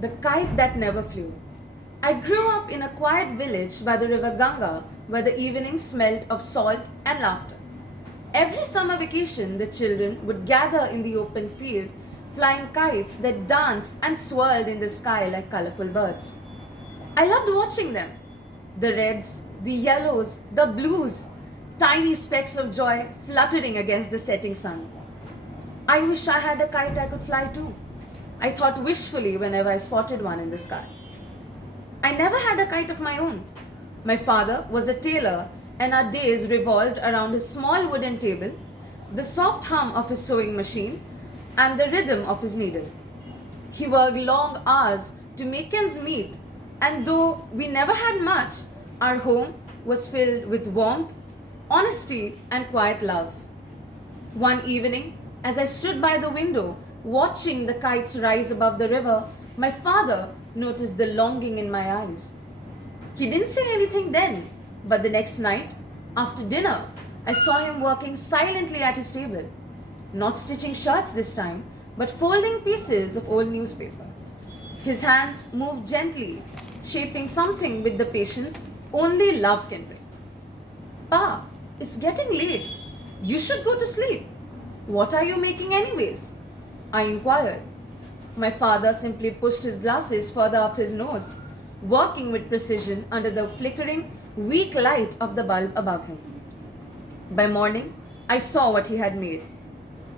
The kite that never flew. I grew up in a quiet village by the river Ganga where the evenings smelled of salt and laughter. Every summer vacation, the children would gather in the open field, flying kites that danced and swirled in the sky like colorful birds. I loved watching them. The reds, the yellows, the blues, tiny specks of joy fluttering against the setting sun. I wish I had a kite I could fly too. I thought wishfully whenever I spotted one in the sky. I never had a kite of my own. My father was a tailor, and our days revolved around his small wooden table, the soft hum of his sewing machine, and the rhythm of his needle. He worked long hours to make ends meet, and though we never had much, our home was filled with warmth, honesty, and quiet love. One evening, as I stood by the window, watching the kites rise above the river, my father noticed the longing in my eyes. He didn't say anything then, but the next night, after dinner, I saw him working silently at his table, not stitching shirts this time, but folding pieces of old newspaper. His hands moved gently, shaping something with the patience only love can bring. Pa, it's getting late. You should go to sleep. What are you making anyways? I inquired. My father simply pushed his glasses further up his nose, working with precision under the flickering, weak light of the bulb above him. By morning, I saw what he had made.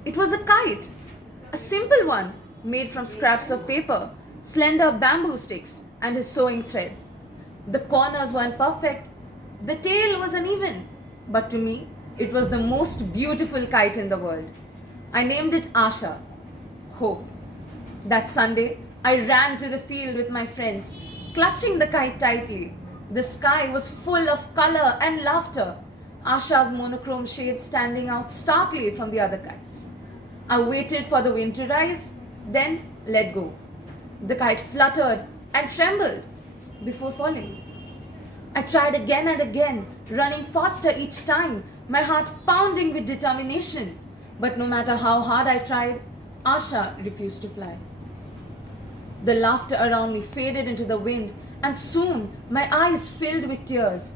It was a kite, a simple one made from scraps of paper, slender bamboo sticks, and his sewing thread. The corners weren't perfect, the tail was uneven, but to me, it was the most beautiful kite in the world. I named it Asha, hope. That Sunday, I ran to the field with my friends, clutching the kite tightly. The sky was full of color and laughter, Asha's monochrome shades standing out starkly from the other kites. I waited for the wind to rise, then let go. The kite fluttered and trembled before falling. I tried again and again, running faster each time, my heart pounding with determination. But no matter how hard I tried, Asha refused to fly. The laughter around me faded into the wind, and soon my eyes filled with tears.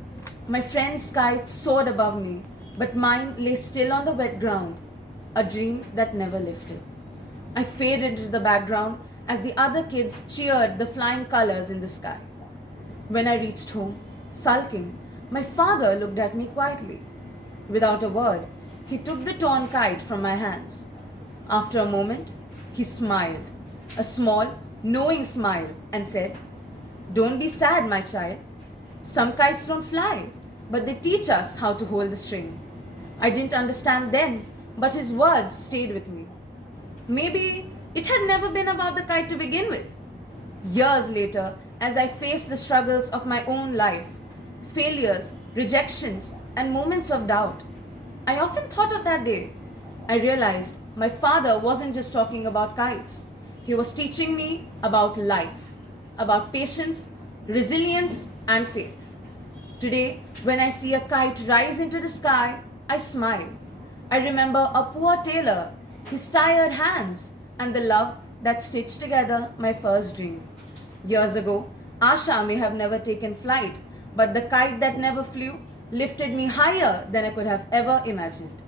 My friend's kite soared above me, but mine lay still on the wet ground, a dream that never lifted. I faded into the background as the other kids cheered the flying colors in the sky. When I reached home, sulking, my father looked at me quietly. Without a word, he took the torn kite from my hands. After a moment, he smiled, a small, knowing smile, and said, "Don't be sad, my child. Some kites don't fly, but they teach us how to hold the string." I didn't understand then, but his words stayed with me. Maybe it had never been about the kite to begin with. Years later, as I faced the struggles of my own life, failures, rejections, and moments of doubt, I often thought of that day. I realized my father wasn't just talking about kites. He was teaching me about life, about patience, resilience, and faith. Today, when I see a kite rise into the sky, I smile. I remember a poor tailor, his tired hands, and the love that stitched together my first dream. Years ago, Asha may have never taken flight, but the kite that never flew lifted me higher than I could have ever imagined.